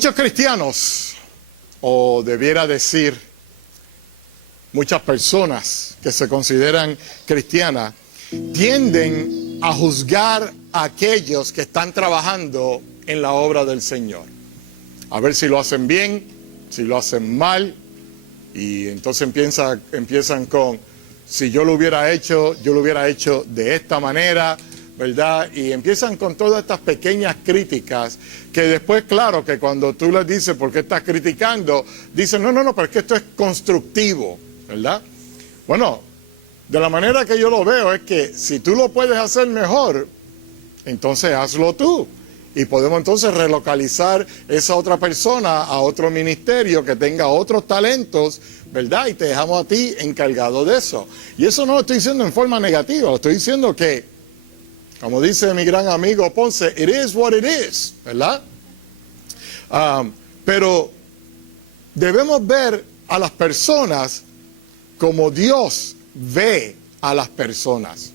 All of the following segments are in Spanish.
Muchos cristianos, o debiera decir, muchas personas que se consideran cristianas, tienden a juzgar a aquellos que están trabajando en la obra del Señor. A ver si lo hacen bien, si lo hacen mal, y entonces empiezan con, si yo lo hubiera hecho de esta manera, ¿verdad? Y empiezan con todas estas pequeñas críticas que después, claro, que cuando tú les dices por qué estás criticando, dicen, no, pero es que esto es constructivo, ¿verdad? Bueno, de la manera que yo lo veo es que si tú lo puedes hacer mejor, entonces hazlo tú. Y podemos entonces relocalizar esa otra persona a otro ministerio que tenga otros talentos, ¿verdad? Y te dejamos a ti encargado de eso. Y eso no lo estoy diciendo en forma negativa, lo estoy diciendo que, como dice mi gran amigo Ponce, it is what it is, ¿verdad? Pero debemos ver a las personas como Dios ve a las personas,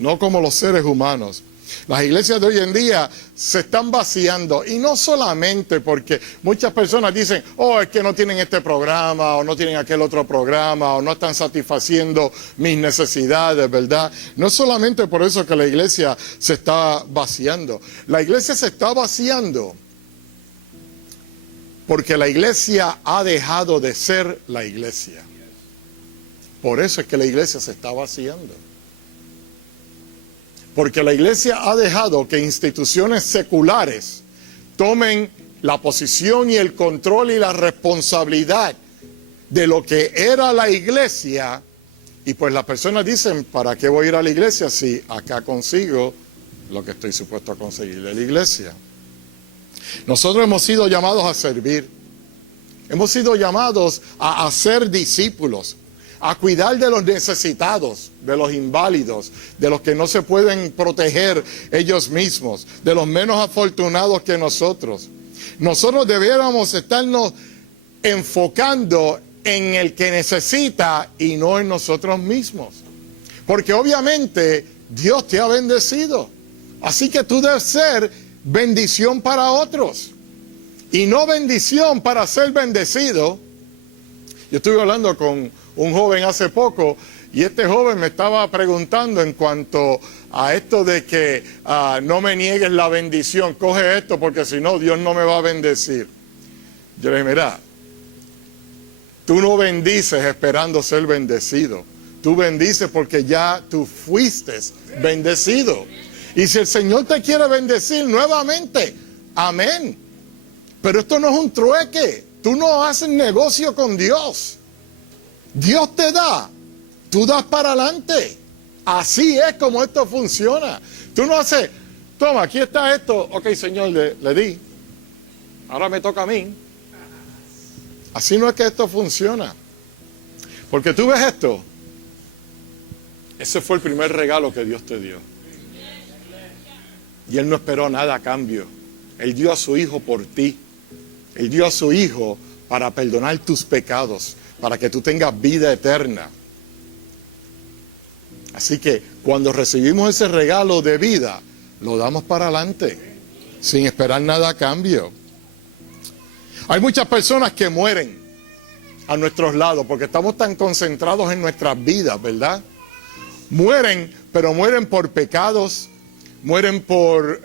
no como los seres humanos. Las iglesias de hoy en día se están vaciando, y no solamente porque muchas personas dicen, es que no tienen este programa, o no tienen aquel otro programa, o no están satisfaciendo mis necesidades, ¿verdad? No es solamente por eso que la iglesia se está vaciando. La iglesia se está vaciando porque la iglesia ha dejado de ser la iglesia. Por eso es que la iglesia se está vaciando. Porque la iglesia ha dejado que instituciones seculares tomen la posición y el control y la responsabilidad de lo que era la iglesia. Y pues las personas dicen, ¿para qué voy a ir a la iglesia si acá consigo lo que estoy supuesto a conseguir de la iglesia? Nosotros hemos sido llamados a servir. Hemos sido llamados a ser discípulos, a cuidar de los necesitados, de los inválidos, de los que no se pueden proteger ellos mismos, de los menos afortunados que nosotros. Nosotros debiéramos estarnos enfocando en el que necesita y no en nosotros mismos. Porque obviamente Dios te ha bendecido. Así que tú debes ser bendición para otros y no bendición para ser bendecido. Yo estuve hablando con un joven hace poco, y este joven me estaba preguntando en cuanto a esto de que no me niegues la bendición, coge esto porque si no Dios no me va a bendecir. Yo le dije, mira, tú no bendices esperando ser bendecido, tú bendices porque ya tú fuiste bendecido. Y si el Señor te quiere bendecir nuevamente, amén. Pero esto no es un trueque, tú no haces negocio con Dios. Dios te da, tú das para adelante. Así es como esto funciona. Tú no haces, toma, aquí está esto. Ok, Señor, le di. Ahora me toca a mí. Así no es que esto funciona. Porque tú ves esto. Ese fue el primer regalo que Dios te dio. Y Él no esperó nada a cambio. Él dio a su Hijo por ti. Él dio a su Hijo para perdonar tus pecados, para que tú tengas vida eterna. Así que cuando recibimos ese regalo de vida, lo damos para adelante, sin esperar nada a cambio. Hay muchas personas que mueren a nuestros lados, porque estamos tan concentrados en nuestras vidas, ¿verdad? Mueren, pero mueren por pecados, mueren por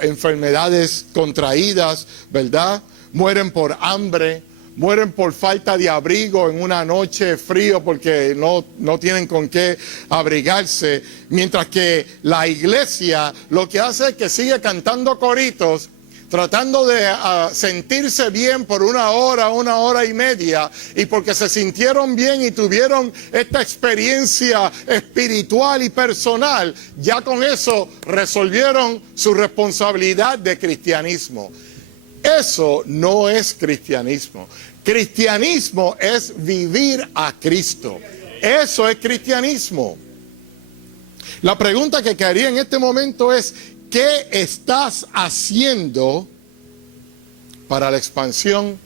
enfermedades contraídas, ¿verdad? Mueren por hambre, mueren por falta de abrigo en una noche frío porque no tienen con qué abrigarse. Mientras que la iglesia lo que hace es que sigue cantando coritos, tratando de sentirse bien por una hora y media. Y porque se sintieron bien y tuvieron esta experiencia espiritual y personal, ya con eso resolvieron su responsabilidad de cristianismo. Eso no es cristianismo. Cristianismo es vivir a Cristo. Eso es cristianismo. La pregunta que quedaría en este momento es, ¿qué estás haciendo para la expansión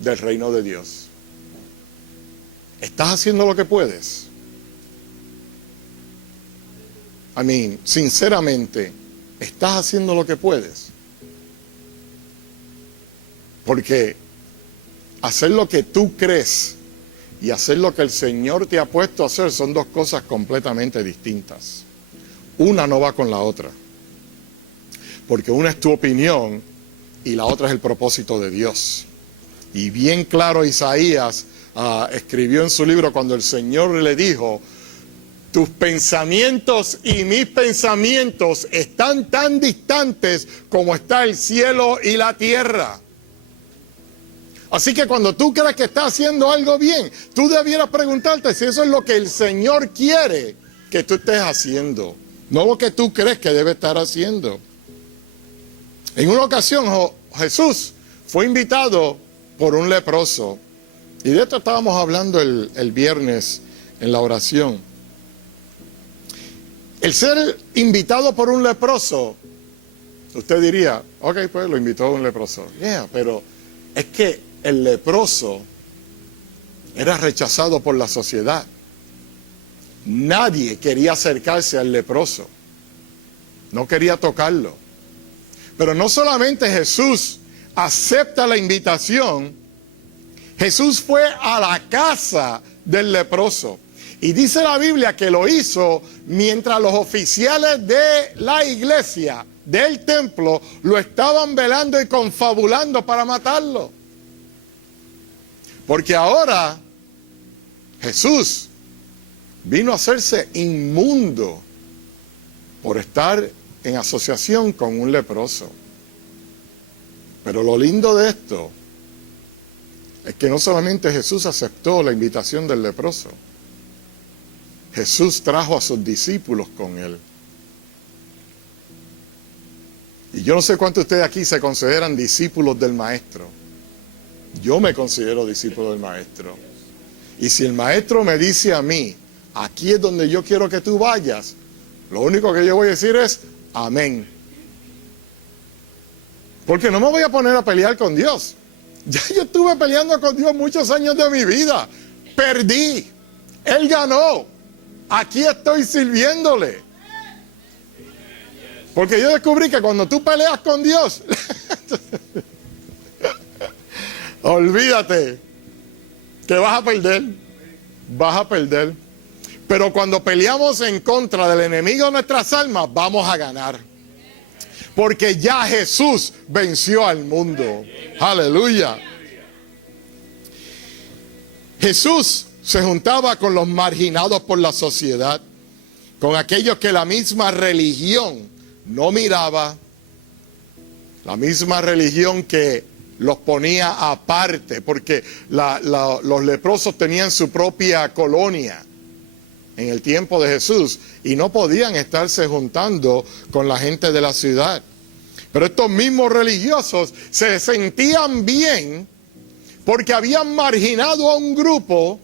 del reino de Dios? ¿Estás haciendo lo que puedes? Sinceramente, ¿estás haciendo lo que puedes? Porque hacer lo que tú crees y hacer lo que el Señor te ha puesto a hacer son dos cosas completamente distintas. Una no va con la otra. Porque una es tu opinión y la otra es el propósito de Dios. Y bien claro Isaías escribió en su libro cuando el Señor le dijo: tus pensamientos y mis pensamientos están tan distantes como está el cielo y la tierra. Así que cuando tú crees que estás haciendo algo bien, tú debieras preguntarte si eso es lo que el Señor quiere que tú estés haciendo, no lo que tú crees que debe estar haciendo. En una ocasión Jesús fue invitado por un leproso, y de esto estábamos hablando el viernes en la oración. El ser invitado por un leproso, usted diría, ok, pues lo invitó un leproso. Pero es que el leproso era rechazado por la sociedad. Nadie quería acercarse al leproso. No quería tocarlo. Pero no solamente Jesús acepta la invitación, Jesús fue a la casa del leproso. Y dice la Biblia que lo hizo mientras los oficiales de la iglesia, del templo, lo estaban velando y confabulando para matarlo. Porque ahora Jesús vino a hacerse inmundo por estar en asociación con un leproso. Pero lo lindo de esto es que no solamente Jesús aceptó la invitación del leproso, Jesús trajo a sus discípulos con él. Y yo no sé cuántos de ustedes aquí se consideran discípulos del Maestro. Yo me considero discípulo del Maestro. Y si el Maestro me dice a mí, aquí es donde yo quiero que tú vayas, lo único que yo voy a decir es, amén. Porque no me voy a poner a pelear con Dios. Ya yo estuve peleando con Dios muchos años de mi vida. Perdí. Él ganó. Aquí estoy sirviéndole. Porque yo descubrí que cuando tú peleas con Dios, olvídate que vas a perder. Vas a perder. Pero cuando peleamos en contra del enemigo de nuestras almas, vamos a ganar. Porque ya Jesús venció al mundo. Aleluya. Jesús se juntaba con los marginados por la sociedad, con aquellos que la misma religión no miraba, la misma religión que los ponía aparte, porque los leprosos tenían su propia colonia en el tiempo de Jesús y no podían estarse juntando con la gente de la ciudad. Pero estos mismos religiosos se sentían bien porque habían marginado a un grupo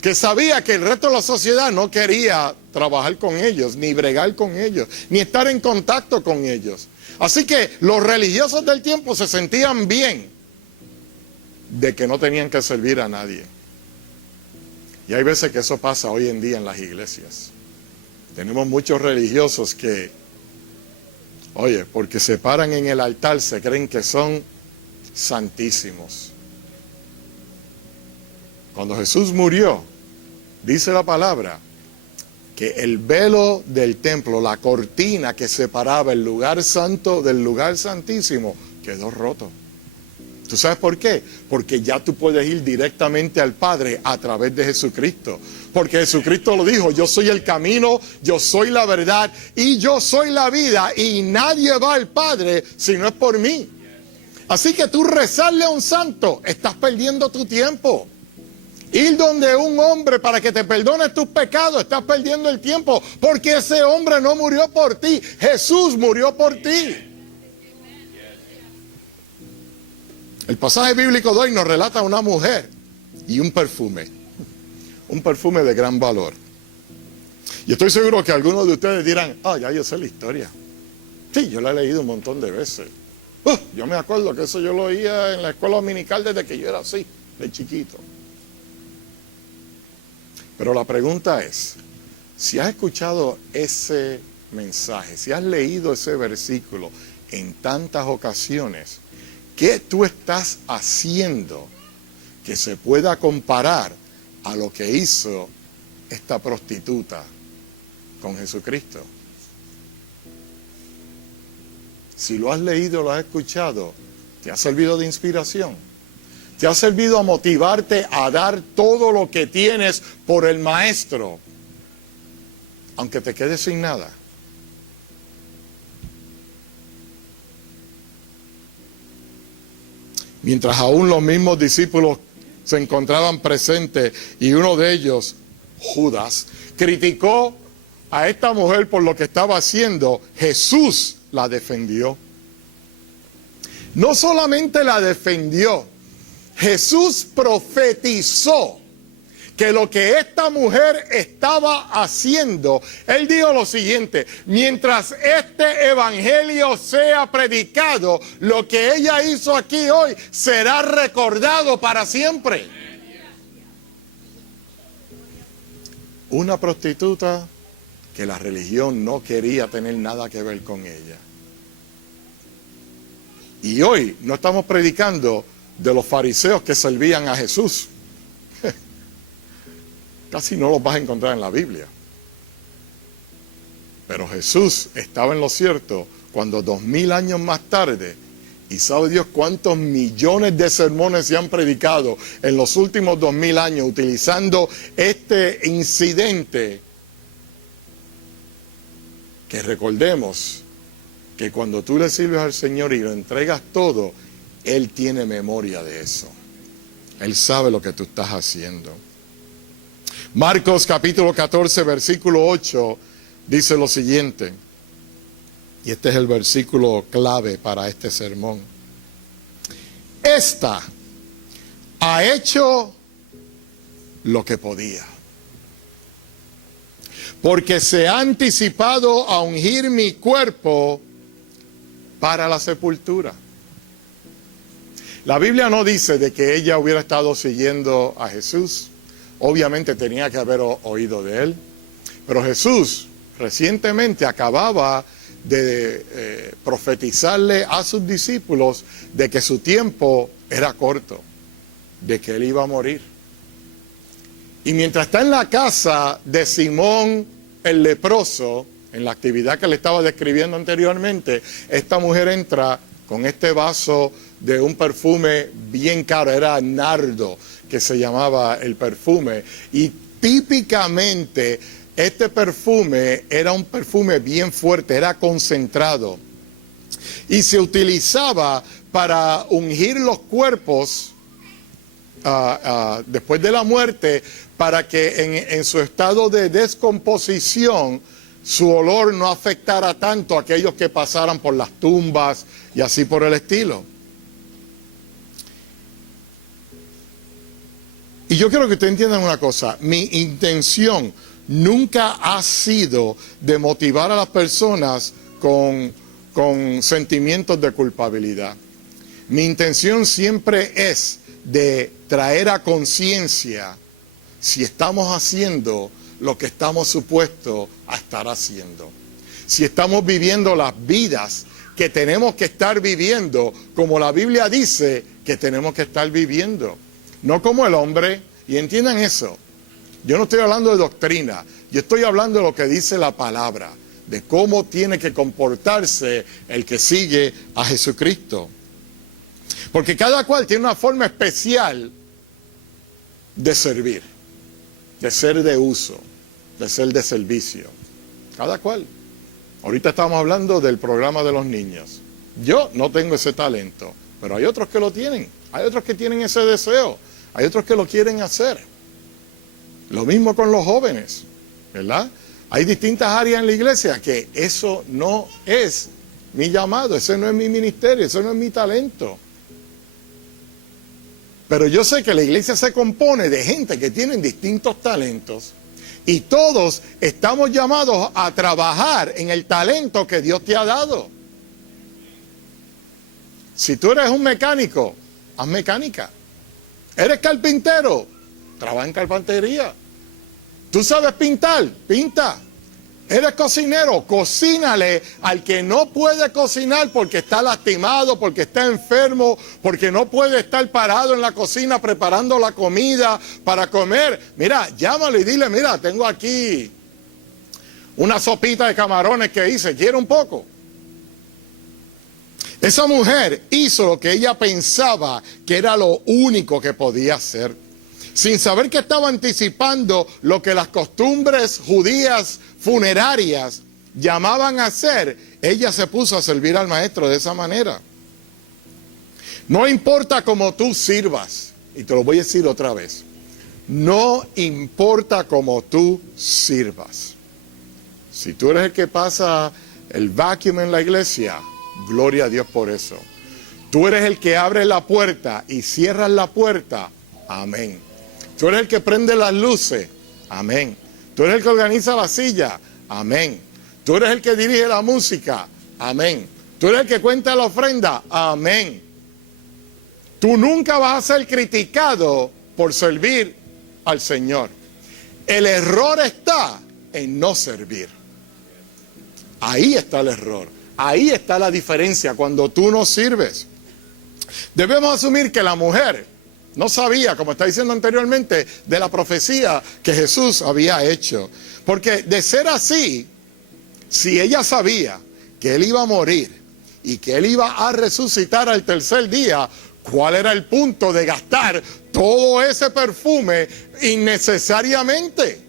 que sabía que el resto de la sociedad no quería trabajar con ellos, ni bregar con ellos, ni estar en contacto con ellos. Así que los religiosos del tiempo se sentían bien de que no tenían que servir a nadie. Y hay veces que eso pasa hoy en día en las iglesias. Tenemos muchos religiosos que, oye, porque se paran en el altar se creen que son santísimos. Cuando Jesús murió, dice la palabra, que el velo del templo, la cortina que separaba el lugar santo del lugar santísimo, quedó roto. ¿Tú sabes por qué? Porque ya tú puedes ir directamente al Padre a través de Jesucristo. Porque Jesucristo lo dijo, yo soy el camino, yo soy la verdad y yo soy la vida y nadie va al Padre si no es por mí. Así que tú rezarle a un santo, estás perdiendo tu tiempo. Ir donde un hombre para que te perdone tus pecados, estás perdiendo el tiempo, porque ese hombre no murió por ti, Jesús murió por ti. El pasaje bíblico de hoy nos relata una mujer y un perfume de gran valor. Y estoy seguro que algunos de ustedes dirán, ya yo sé la historia. Sí, yo la he leído un montón de veces. Yo me acuerdo que eso yo lo oía en la escuela dominical desde que yo era así, de chiquito. Pero la pregunta es, si has escuchado ese mensaje, si has leído ese versículo en tantas ocasiones, ¿Qué tú estás haciendo que se pueda comparar a lo que hizo esta prostituta con Jesucristo? Si lo has leído, lo has escuchado, ¿te ha servido de inspiración? ¿Te ha servido a motivarte a dar todo lo que tienes por el Maestro, aunque te quedes sin nada? Mientras aún los mismos discípulos se encontraban presentes y uno de ellos, Judas, criticó a esta mujer por lo que estaba haciendo, Jesús la defendió. No solamente la defendió, Jesús profetizó que lo que esta mujer estaba haciendo, él dijo lo siguiente: mientras este evangelio sea predicado, lo que ella hizo aquí hoy será recordado para siempre. Una prostituta que la religión no quería tener nada que ver con ella. Y hoy no estamos predicando de los fariseos que servían a Jesús. Casi no los vas a encontrar en la Biblia. Pero Jesús estaba en lo cierto cuando 2000 años más tarde, y sabe Dios cuántos millones de sermones se han predicado en los últimos 2000 años utilizando este incidente, que recordemos que cuando tú le sirves al Señor y lo entregas todo, Él tiene memoria de eso. Él sabe lo que tú estás haciendo. Marcos capítulo 14, versículo 8, dice lo siguiente, y este es el versículo clave para este sermón. Esta ha hecho lo que podía, porque se ha anticipado a ungir mi cuerpo para la sepultura. La Biblia no dice de que ella hubiera estado siguiendo a Jesús. Obviamente tenía que haber oído de él. Pero Jesús recientemente acababa de profetizarle a sus discípulos de que su tiempo era corto, de que él iba a morir. Y mientras está en la casa de Simón el leproso, en la actividad que le estaba describiendo anteriormente, esta mujer entra con este vaso de un perfume bien caro, era nardo que se llamaba el perfume, y típicamente este perfume era un perfume bien fuerte, era concentrado, y se utilizaba para ungir los cuerpos después de la muerte, para que en su estado de descomposición su olor no afectara tanto a aquellos que pasaran por las tumbas y así por el estilo. Y yo quiero que ustedes entiendan una cosa: mi intención nunca ha sido de motivar a las personas con sentimientos de culpabilidad. Mi intención siempre es de traer a conciencia si estamos haciendo lo que estamos supuestos a estar haciendo. Si estamos viviendo las vidas que tenemos que estar viviendo, como la Biblia dice que tenemos que estar viviendo. No como el hombre, y entiendan eso. Yo no estoy hablando de doctrina, yo estoy hablando de lo que dice la palabra, de cómo tiene que comportarse el que sigue a Jesucristo. Porque cada cual tiene una forma especial de servir, de ser de uso, de ser de servicio. Cada cual. Ahorita estamos hablando del programa de los niños. Yo no tengo ese talento, pero hay otros que lo tienen. Hay otros que tienen ese deseo. Hay otros que lo quieren hacer. Lo mismo con los jóvenes, ¿verdad? Hay distintas áreas en la iglesia que eso no es mi llamado, ese no es mi ministerio, ese no es mi talento. Pero yo sé que la iglesia se compone de gente que tienen distintos talentos y todos estamos llamados a trabajar en el talento que Dios te ha dado. Si tú eres un mecánico, haz mecánica. ¿Eres carpintero? Trabaja en carpintería. ¿Tú sabes pintar? Pinta. Eres cocinero, cocínale al que no puede cocinar porque está lastimado, porque está enfermo, porque no puede estar parado en la cocina preparando la comida para comer. Mira, llámale y dile, mira, tengo aquí una sopita de camarones que hice, ¿quiere un poco? Esa mujer hizo lo que ella pensaba que era lo único que podía hacer, sin saber que estaba anticipando lo que las costumbres judías funerarias llamaban a hacer. Ella se puso a servir al maestro de esa manera. No importa cómo tú sirvas, y te lo voy a decir otra vez, no importa cómo tú sirvas. Si tú eres el que pasa el vacuum en la iglesia, gloria a Dios por eso. Tú eres el que abre la puerta y cierras la puerta, amén. Tú eres el que prende las luces, amén. Tú eres el que organiza la silla, amén. Tú eres el que dirige la música, amén. Tú eres el que cuenta la ofrenda, amén. Tú nunca vas a ser criticado por servir al Señor. El error está en no servir. Ahí está el error. Ahí está la diferencia cuando tú no sirves. Debemos asumir que la mujer no sabía, como está diciendo anteriormente, de la profecía que Jesús había hecho. Porque de ser así, si ella sabía que Él iba a morir y que Él iba a resucitar al tercer día, ¿cuál era el punto de gastar todo ese perfume innecesariamente?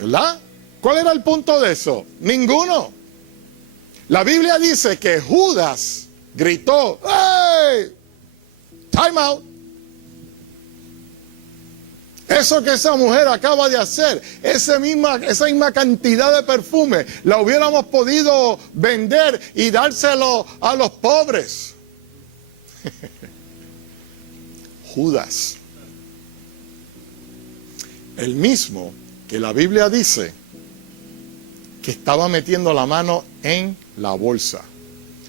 ¿Verdad? ¿Cuál era el punto de eso? Ninguno. La Biblia dice que Judas gritó, ¡hey! Time out. Eso que esa mujer acaba de hacer, esa misma cantidad de perfume, la hubiéramos podido vender y dárselo a los pobres. Judas, el mismo que la Biblia dice que estaba metiendo la mano en la bolsa.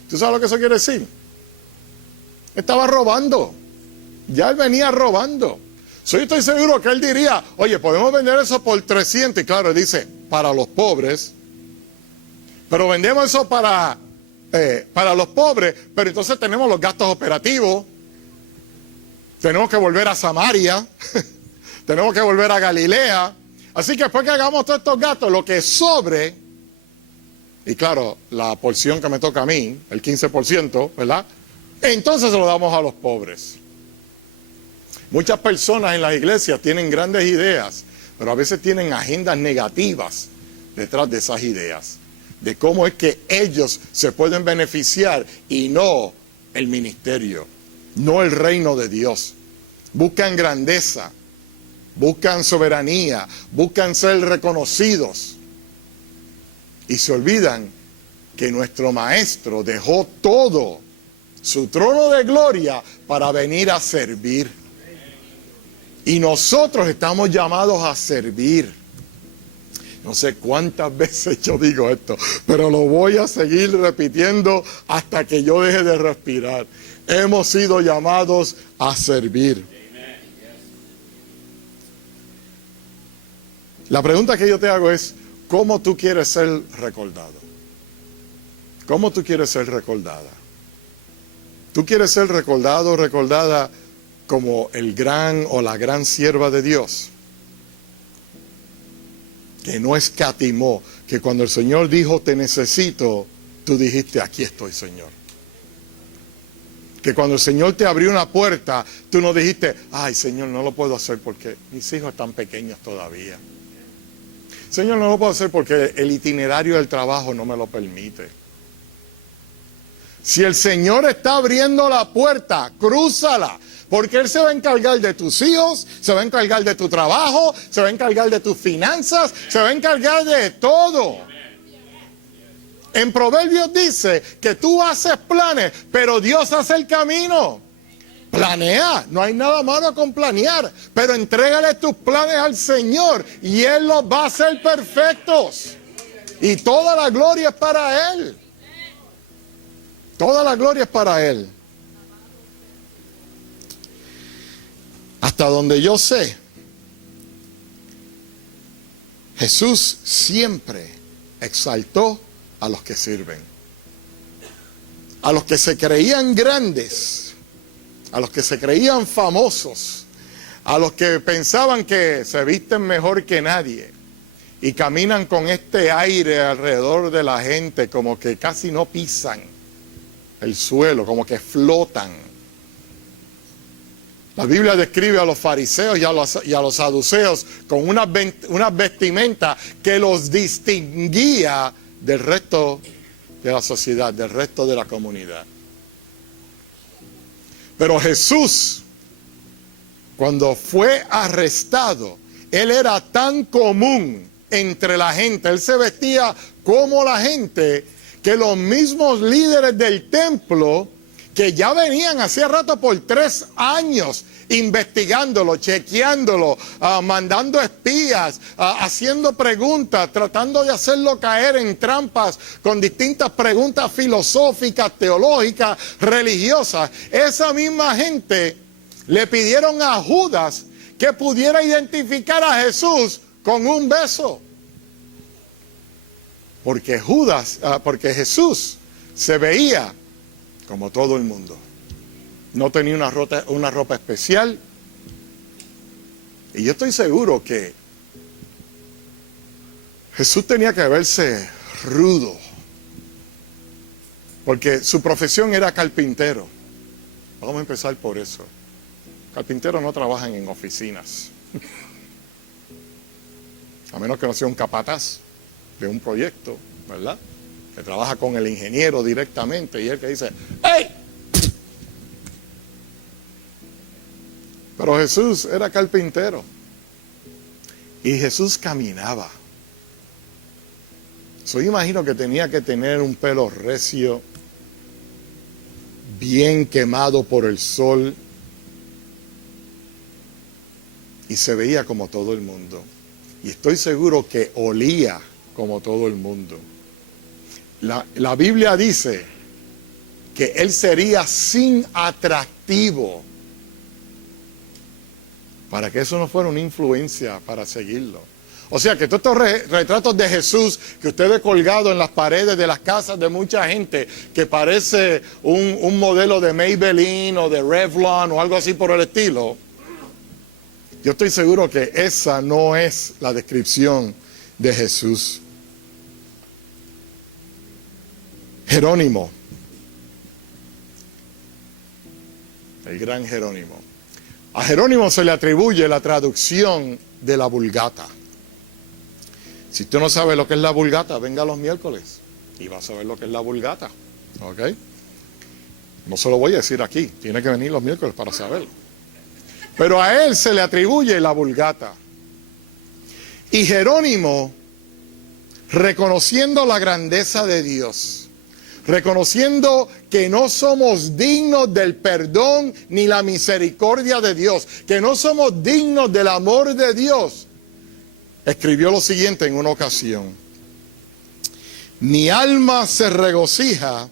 ¿Tú sabes lo que eso quiere decir? Estaba robando. Ya él venía robando. Yo estoy seguro que él diría, oye, podemos vender eso por 300. Y claro, él dice, para los pobres. Pero vendemos eso para los pobres. Pero entonces tenemos los gastos operativos. Tenemos que volver a Samaria. Tenemos que volver a Galilea. Así que después que hagamos todos estos gastos, lo que sobre, y claro, la porción que me toca a mí, el 15%, ¿verdad? Entonces se lo damos a los pobres. Muchas personas en las iglesias tienen grandes ideas, pero a veces tienen agendas negativas detrás de esas ideas, de cómo es que ellos se pueden beneficiar y no el ministerio, no el reino de Dios. Buscan grandeza, buscan soberanía, buscan ser reconocidos y se olvidan que nuestro maestro dejó todo, su trono de gloria, para venir a servir. Y nosotros estamos llamados a servir. No sé cuántas veces yo digo esto, pero lo voy a seguir repitiendo hasta que yo deje de respirar. Hemos sido llamados a servir. La pregunta que yo te hago es, ¿cómo tú quieres ser recordado? ¿Cómo tú quieres ser recordada? ¿Tú quieres ser recordado o recordada como el gran o la gran sierva de Dios, que no escatimó, que cuando el Señor dijo te necesito, tú dijiste aquí estoy, Señor? Que cuando el Señor te abrió una puerta, tú no dijiste, ay, Señor, no lo puedo hacer porque mis hijos están pequeños todavía. Señor, no lo puedo hacer porque el itinerario del trabajo no me lo permite. Si el Señor está abriendo la puerta, crúzala. Porque Él se va a encargar de tus hijos, se va a encargar de tu trabajo, se va a encargar de tus finanzas, se va a encargar de todo. En Proverbios dice que tú haces planes, pero Dios hace el camino. Planea, no hay nada malo con planear, pero entrégale tus planes al Señor y Él los va a hacer perfectos. Y toda la gloria es para Él. Toda la gloria es para Él. Hasta donde yo sé, Jesús siempre exaltó a los que sirven. A los que se creían grandes, a los que se creían famosos, a los que pensaban que se visten mejor que nadie y caminan con este aire alrededor de la gente, como que casi no pisan el suelo, como que flotan. La Biblia describe a los fariseos y a los saduceos con una vestimenta que los distinguía del resto de la sociedad, del resto de la comunidad. Pero Jesús, cuando fue arrestado, Él era tan común entre la gente, Él se vestía como la gente, que los mismos líderes del templo, que ya venían hacía rato por 3 años investigándolo, chequeándolo, mandando espías, haciendo preguntas, tratando de hacerlo caer en trampas con distintas preguntas filosóficas, teológicas, religiosas. Esa misma gente le pidieron a Judas que pudiera identificar a Jesús con un beso. Porque Jesús se veía como todo el mundo. No tenía una ropa especial. Y yo estoy seguro que Jesús tenía que verse rudo. Porque su profesión era carpintero. Vamos a empezar por eso. Carpinteros no trabajan en oficinas. A menos que no sea un capataz de un proyecto, ¿verdad? Que trabaja con el ingeniero directamente y él que dice, ¡hey! Pero Jesús era carpintero y Jesús caminaba. Yo imagino que tenía que tener un pelo recio, bien quemado por el sol, y se veía como todo el mundo. Y estoy seguro que olía como todo el mundo. La Biblia dice que él sería sin atractivo, para que eso no fuera una influencia para seguirlo. O sea que todos estos retratos de Jesús que usted ve colgado en las paredes de las casas de mucha gente, que parece un modelo de Maybelline o de Revlon o algo así por el estilo, yo estoy seguro que esa no es la descripción de Jesús. Jerónimo, el gran Jerónimo. A Jerónimo se le atribuye la traducción de la Vulgata. Si usted no sabe lo que es la Vulgata, venga los miércoles y va a saber lo que es la Vulgata. ¿Ok? No se lo voy a decir aquí, tiene que venir los miércoles para saberlo. Pero a él se le atribuye la Vulgata. Y Jerónimo, reconociendo la grandeza de Dios, reconociendo que no somos dignos del perdón ni la misericordia de Dios, que no somos dignos del amor de Dios, escribió lo siguiente en una ocasión: mi alma se regocija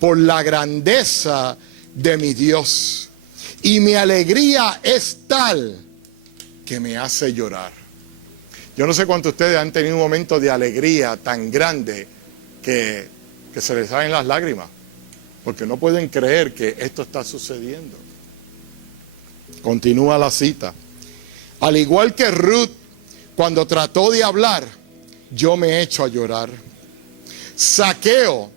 por la grandeza de mi Dios, y mi alegría es tal que me hace llorar. Yo no sé cuántos de ustedes han tenido un momento de alegría tan grande que se les salen las lágrimas, porque no pueden creer que esto está sucediendo. Continúa la cita. Al igual que Ruth, cuando trató de hablar, yo me echo a llorar. Zaqueo,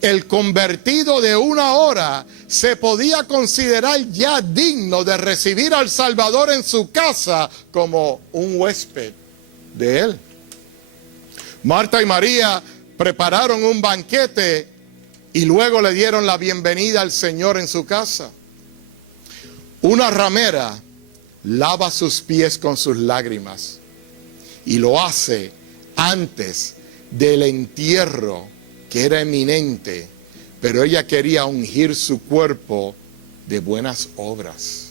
el convertido de una hora, se podía considerar ya digno de recibir al Salvador en su casa como un huésped de él. Marta y María prepararon un banquete y luego le dieron la bienvenida al Señor en su casa. Una ramera lava sus pies con sus lágrimas y lo hace antes del entierro que era eminente, pero ella quería ungir su cuerpo de buenas obras.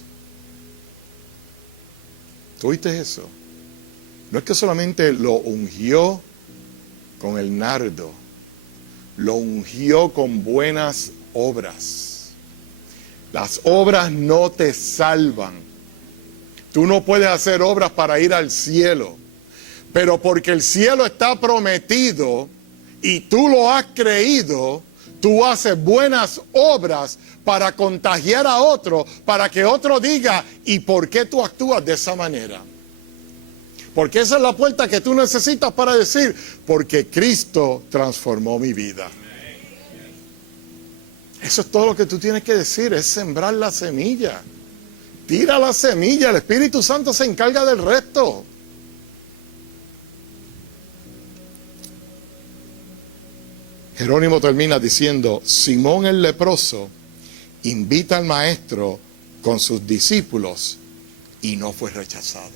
¿Tú oíste eso? No es que solamente lo ungió con el nardo, lo ungió con buenas obras. Las obras no te salvan. Tú no puedes hacer obras para ir al cielo, Pero porque el cielo está prometido y tú lo has creído, tú haces buenas obras para contagiar a otro, para que otro diga, ¿y por qué tú actúas de esa manera? Porque esa es la puerta que tú necesitas para decir, porque Cristo transformó mi vida. Eso es todo lo que tú tienes que decir, es sembrar la semilla. Tira la semilla, el Espíritu Santo se encarga del resto. Jerónimo termina diciendo, Simón el leproso invita al maestro con sus discípulos y no fue rechazado.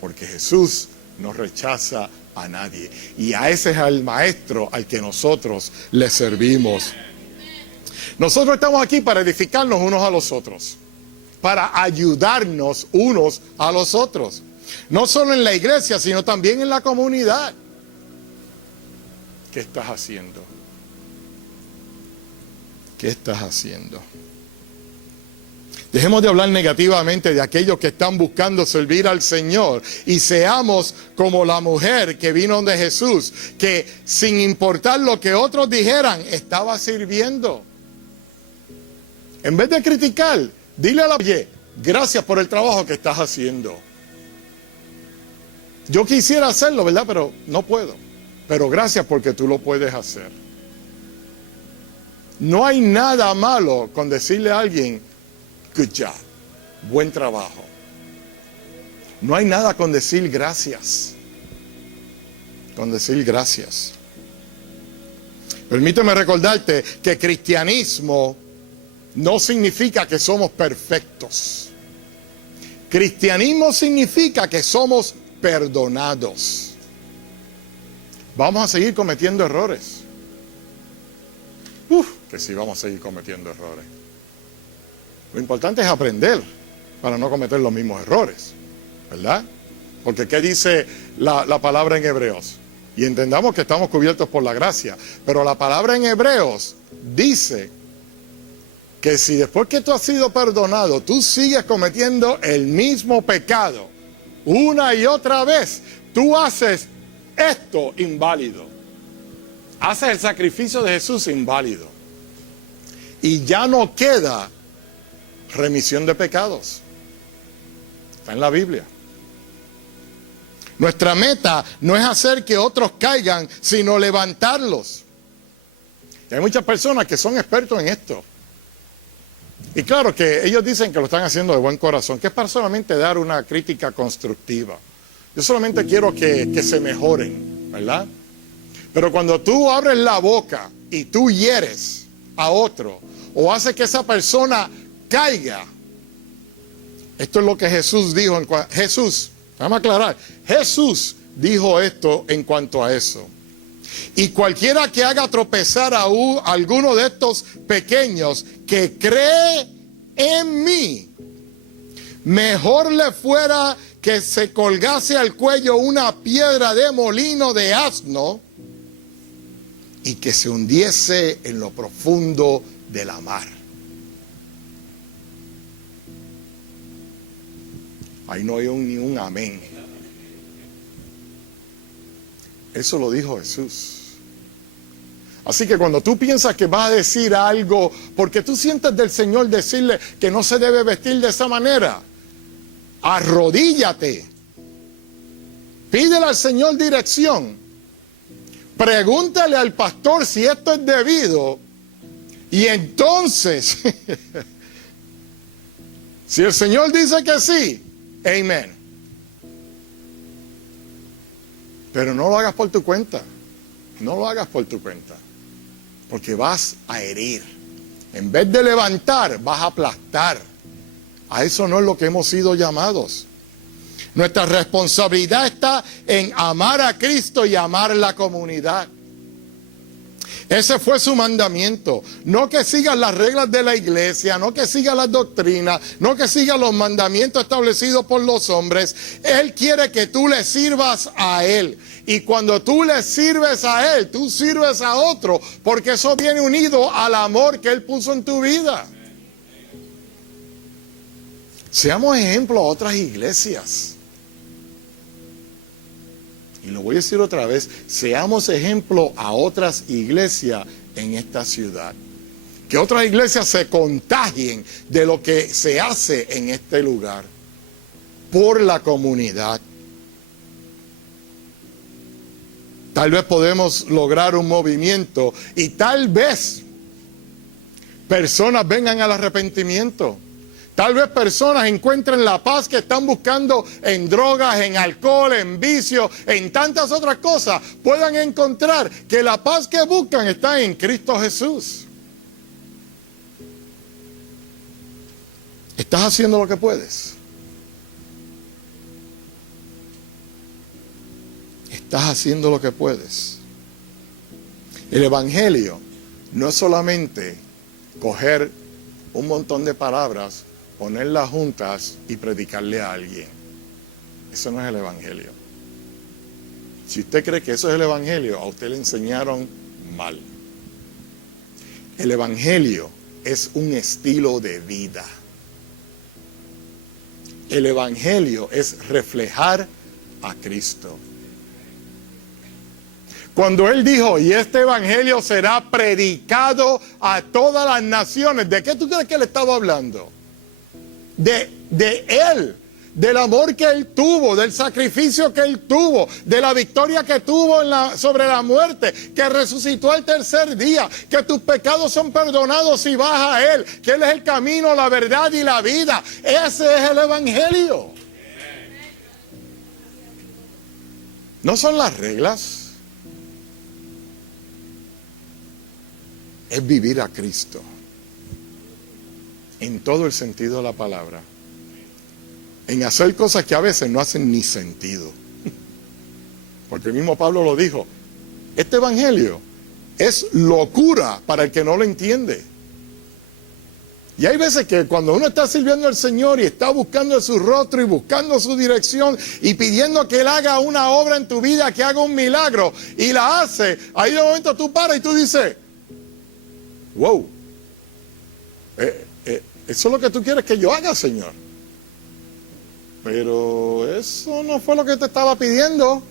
Porque Jesús no rechaza a nadie. Y a ese es el maestro al que nosotros le servimos. Nosotros estamos aquí para edificarnos unos a los otros, para ayudarnos unos a los otros. No solo en la iglesia, sino también en la comunidad. ¿Qué estás haciendo? ¿Qué estás haciendo? Dejemos de hablar negativamente de aquellos que están buscando servir al Señor y seamos como la mujer que vino de Jesús, que sin importar lo que otros dijeran, estaba sirviendo. En vez de criticar, dile a la oye, gracias por el trabajo que estás haciendo. Yo quisiera hacerlo, ¿verdad? Pero no puedo. Pero gracias porque tú lo puedes hacer. No hay nada malo con decirle a alguien, good job, buen trabajo. No hay nada con decir gracias. Con decir gracias. Permíteme recordarte que cristianismo no significa que somos perfectos. Cristianismo significa que somos perdonados. Vamos a seguir cometiendo errores. Que sí, vamos a seguir cometiendo errores. Lo importante es aprender para no cometer los mismos errores, ¿verdad? Porque ¿qué dice la palabra en Hebreos? Y entendamos que estamos cubiertos por la gracia, pero la palabra en Hebreos dice que si después que tú has sido perdonado, tú sigues cometiendo el mismo pecado una y otra vez, tú haces esto inválido. Haces el sacrificio de Jesús inválido. Y ya no queda remisión de pecados. Está en la Biblia. Nuestra meta no es hacer que otros caigan, sino levantarlos. Y hay muchas personas que son expertos en esto. Y claro que ellos dicen que lo están haciendo de buen corazón, que es para solamente dar una crítica constructiva. Yo solamente quiero que se mejoren, ¿verdad? Pero cuando tú abres la boca y tú hieres a otro o haces que esa persona caiga, esto es lo que Jesús dijo. Jesús, vamos a aclarar, Jesús dijo esto en cuanto a eso. Y cualquiera que haga tropezar a alguno de estos pequeños que cree en mí, mejor le fuera que se colgase al cuello una piedra de molino de asno y que se hundiese en lo profundo de la mar. Ahí no hay ni un amén. Eso lo dijo Jesús. Así que cuando tú piensas que vas a decir algo, porque tú sientes del Señor decirle que no se debe vestir de esa manera, arrodíllate. Pídele al Señor dirección. Pregúntale al pastor si esto es debido. Y entonces, si el Señor dice que sí, amén. Pero no lo hagas por tu cuenta. No lo hagas por tu cuenta. Porque vas a herir. En vez de levantar, vas a aplastar. A eso no es lo que hemos sido llamados. Nuestra responsabilidad está en amar a Cristo y amar la comunidad. Ese fue su mandamiento. No que sigas las reglas de la iglesia, no que sigas las doctrinas, no que sigas los mandamientos establecidos por los hombres. Él quiere que tú le sirvas a Él. Y cuando tú le sirves a Él, tú sirves a otro, porque eso viene unido al amor que Él puso en tu vida. Seamos ejemplo a otras iglesias. Y lo voy a decir otra vez, seamos ejemplo a otras iglesias en esta ciudad. Que otras iglesias se contagien de lo que se hace en este lugar por la comunidad. Tal vez podemos lograr un movimiento y tal vez personas vengan al arrepentimiento. Tal vez personas encuentren la paz que están buscando en drogas, en alcohol, en vicio, en tantas otras cosas. Puedan encontrar que la paz que buscan está en Cristo Jesús. ¿Estás haciendo lo que puedes? Estás haciendo lo que puedes. El Evangelio no es solamente coger un montón de palabras, ponerlas juntas y predicarle a alguien. Eso no es el Evangelio. Si usted cree que eso es el Evangelio, a usted le enseñaron mal. El Evangelio es un estilo de vida. El Evangelio es reflejar a Cristo. Cuando Él dijo, y este Evangelio será predicado a todas las naciones, ¿de qué tú crees que Él estaba hablando? De Él, del amor que Él tuvo, del sacrificio que Él tuvo, de la victoria que tuvo sobre la muerte, que resucitó al tercer día, que tus pecados son perdonados si vas a Él, que Él es el camino, la verdad y la vida. Ese es el Evangelio. No son las reglas. Es vivir a Cristo en todo el sentido de la palabra, en hacer cosas que a veces no hacen ni sentido, porque el mismo Pablo lo dijo, este evangelio es locura para el que no lo entiende. Y hay veces que cuando uno está sirviendo al Señor y está buscando su rostro y buscando su dirección y pidiendo que Él haga una obra en tu vida, que haga un milagro, y la hace, ahí de momento tú paras y tú dices, wow, eso es lo que tú quieres que yo haga, Señor. Pero eso no fue lo que te estaba pidiendo.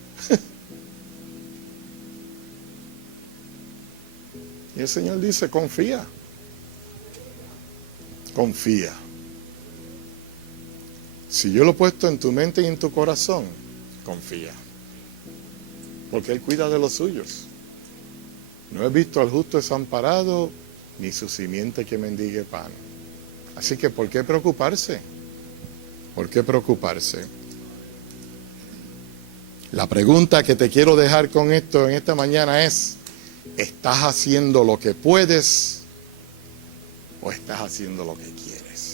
Y el Señor dice, confía. Confía. Si yo lo he puesto en tu mente y en tu corazón, confía. Porque Él cuida de los suyos. No he visto al justo desamparado, ni su simiente que mendigue pan. Así que, ¿por qué preocuparse? ¿Por qué preocuparse? La pregunta que te quiero dejar con esto en esta mañana es, ¿estás haciendo lo que puedes o estás haciendo lo que quieres?